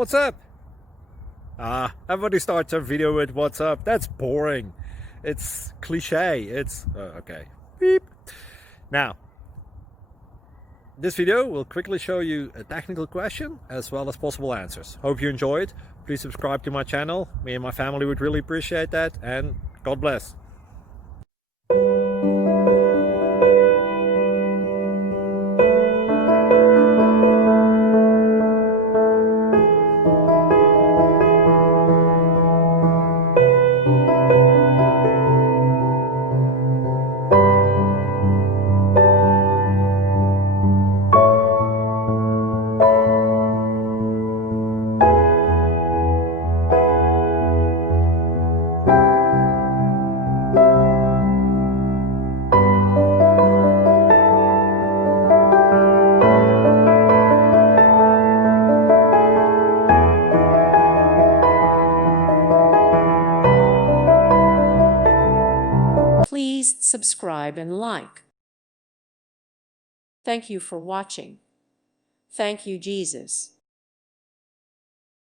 What's up? Everybody starts a video with what's up. That's boring. It's cliche. It's okay. Beep. Now, this video will quickly show you a technical question as well as possible answers. Hope you enjoyed. Please subscribe to my channel. Me and my family would really appreciate that, and God bless. Please subscribe and like. Thank you for watching. Thank you, Jesus.